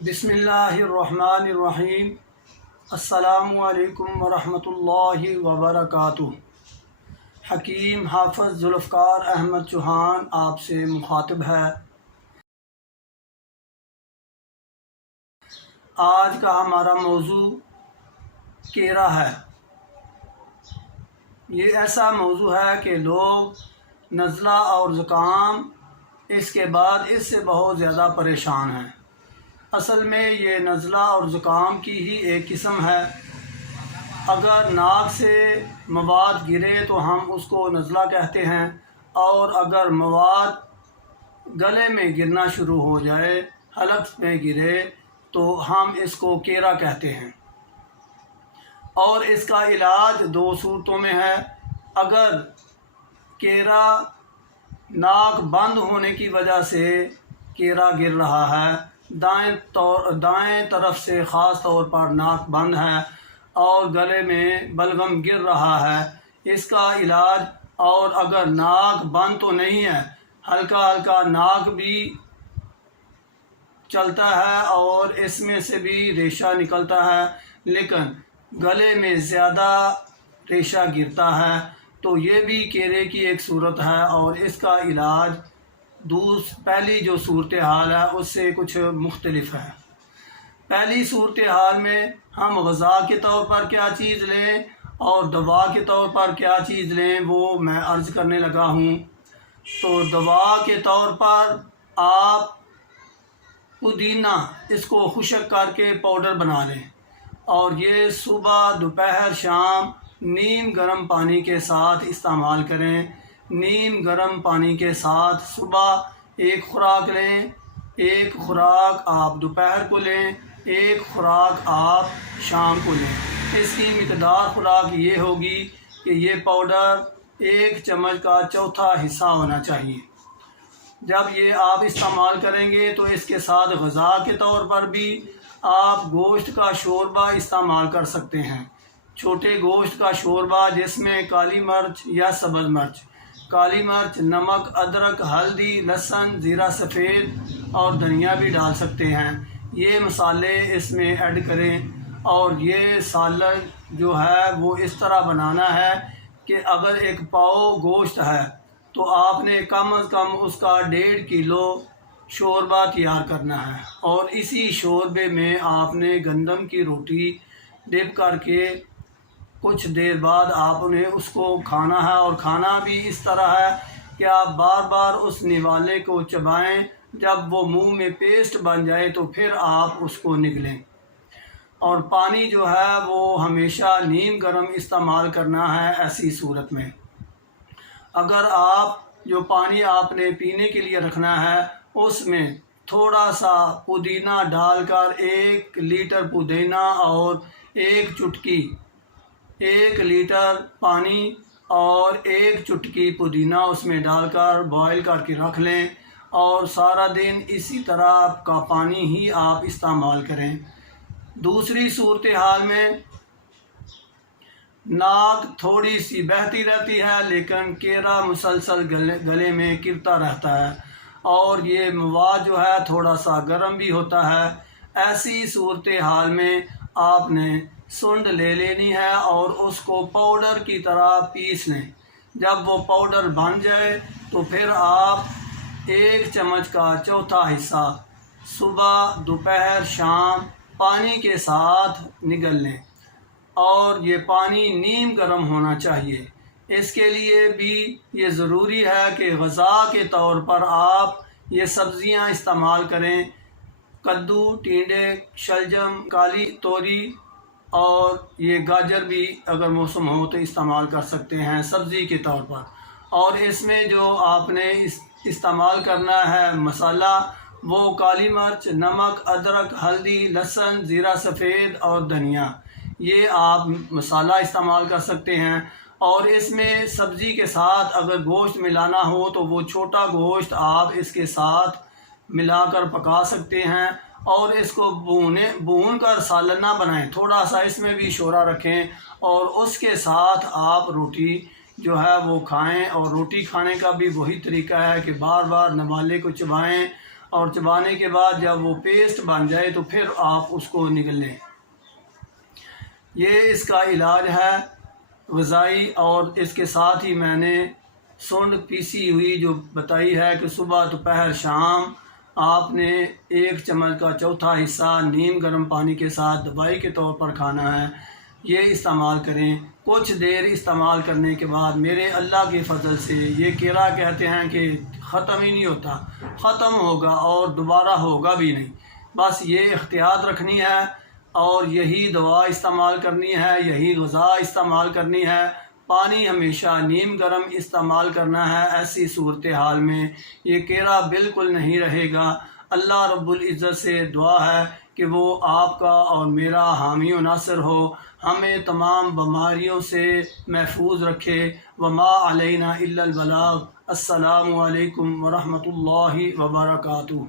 बिस्मिल्लाहिर्रहमानिर्रहीम। अस्सलामु अलैकुम वरहमतुल्लाहि वबरकातुहू। हकीम हाफ़िज़ ज़ुल्फ़िकार अहमद चौहान आपसे मुखातिब है। आज का हमारा मौजू केरा है। ये ऐसा मौजू है कि लोग नज़ला और ज़ुकाम इसके बाद इससे बहुत ज़्यादा परेशान हैं। असल में ये नज़ला और ज़ुकाम की ही एक किस्म है। अगर नाक से मवाद गिरे तो हम उसको नज़ला कहते हैं, और अगर मवाद गले में गिरना शुरू हो जाए, हलक में गिरे, तो हम इसको केरा कहते हैं। और इसका इलाज दो सूरतों में है। अगर केरा नाक बंद होने की वजह से केरा गिर रहा है, दाएं तरफ से ख़ास तौर पर नाक बंद है और गले में बलगम गिर रहा है, इसका इलाज। और अगर नाक बंद तो नहीं है, हल्का हल्का नाक भी चलता है और इसमें से भी रेशा निकलता है, लेकिन गले में ज़्यादा रेशा गिरता है, तो ये भी केरे की एक सूरत है। और इसका इलाज पहली जो सूरत हाल है उससे कुछ मुख्तलिफ है। पहली सूरत हाल में हम ग़िज़ा के तौर पर क्या चीज़ लें और दवा के तौर पर क्या चीज़ लें, वो मैं अर्ज़ करने लगा हूँ। तो दवा के तौर पर आप पुदीना इसको खुशक करके पाउडर बना लें, और ये सुबह दोपहर शाम नीम गर्म पानी के साथ इस्तेमाल करें। नीम गर्म पानी के साथ सुबह एक खुराक लें, एक खुराक आप दोपहर को लें, एक खुराक आप शाम को लें। इसकी मिक़दार खुराक ये होगी कि ये पाउडर 1 चम्मच का चौथा हिस्सा होना चाहिए। जब ये आप इस्तेमाल करेंगे तो इसके साथ ग़िज़ा के तौर पर भी आप गोश्त का शोरबा इस्तेमाल कर सकते हैं। छोटे गोश्त का शोरबा जिसमें काली मिर्च या सब्ज़ मिर्च, काली मिर्च, नमक, अदरक, हल्दी, लहसुन, ज़ीरा सफ़ेद और धनिया भी डाल सकते हैं। ये मसाले इसमें ऐड करें, और ये सालन जो है वो इस तरह बनाना है कि अगर 1 पाव गोश्त है तो आपने कम अज़ कम उसका 1.5 किलो शोरबा तैयार करना है। और इसी शोरबे में आपने गंदम की रोटी डिप करके कुछ देर बाद आपने उसको खाना है। और खाना भी इस तरह है कि आप बार बार उस निवाले को चबाएं, जब वो मुंह में पेस्ट बन जाए तो फिर आप उसको निगलें। और पानी जो है वो हमेशा नीम गर्म इस्तेमाल करना है। ऐसी सूरत में अगर आप जो पानी आपने पीने के लिए रखना है उसमें थोड़ा सा पुदीना डालकर 1 लीटर पुदीना और 1 चुटकी 1 लीटर पानी और 1 चुटकी पुदीना उसमें डालकर बॉयल करके रख लें, और सारा दिन इसी तरह का पानी ही आप इस्तेमाल करें। दूसरी सूरत हाल में नाक थोड़ी सी बहती रहती है, लेकिन केरा मुसलसल गले में गिरता रहता है, और ये मवाद जो है थोड़ा सा गर्म भी होता है। ऐसी सूरत हाल में आपने सुंड ले लेनी है और उसको पाउडर की तरह पीस लें। जब वो पाउडर बन जाए तो फिर आप 1 चम्मच का चौथा हिस्सा सुबह दोपहर शाम पानी के साथ निगल लें, और ये पानी नीम गर्म होना चाहिए। इसके लिए भी ये ज़रूरी है कि ग़िज़ा के तौर पर आप ये सब्ज़ियां इस्तेमाल करें। कद्दू, टिंडे, शलजम, काली तोरी और ये गाजर भी अगर मौसम हो तो इस्तेमाल कर सकते हैं सब्ज़ी के तौर पर। और इसमें जो आपने इस्तेमाल करना है मसाला, वो काली मिर्च, नमक, अदरक, हल्दी, लहसुन, ज़ीरा सफ़ेद और धनिया, ये आप मसाला इस्तेमाल कर सकते हैं। और इसमें सब्ज़ी के साथ अगर गोश्त मिलाना हो तो वो छोटा गोश्त आप इसके साथ मिलाकर पका सकते हैं, और इसको भून कर सालन ना बनाएं, थोड़ा सा इसमें भी शोरा रखें, और उसके साथ आप रोटी जो है वो खाएं। और रोटी खाने का भी वही तरीका है कि बार बार नवाले को चबाएं اور چبانے کے بعد جب وہ پیسٹ بن جائے تو پھر آپ اس کو نگل لیں۔ یہ اس کا علاج ہے غذائی، اور اس کے ساتھ ہی میں نے سونڈ پیسی ہوئی جو بتائی ہے کہ صبح دوپہر شام آپ نے 1 چمچ کا چوتھا حصہ نیم گرم پانی کے ساتھ دوائی کے طور پر کھانا ہے، یہ استعمال کریں۔ کچھ دیر استعمال کرنے کے بعد میرے اللہ کے فضل سے یہ کیڑا کہتے ہیں کہ ختم ہی نہیں ہوتا، ختم ہوگا اور دوبارہ ہوگا بھی نہیں۔ بس یہ احتیاط رکھنی ہے اور یہی دوا استعمال کرنی ہے، یہی غذا استعمال کرنی ہے۔ پانی ہمیشہ نیم گرم استعمال کرنا ہے، ایسی صورتحال میں یہ کیڑا بالکل نہیں رہے گا۔ اللہ رب العزت سے دعا ہے کہ وہ آپ کا اور میرا حامی و ناصر ہو، ہمیں تمام بیماریوں سے محفوظ رکھے۔ وما علینا الا البلاغ۔ السلام علیکم ورحمۃ اللہ وبرکاتہ۔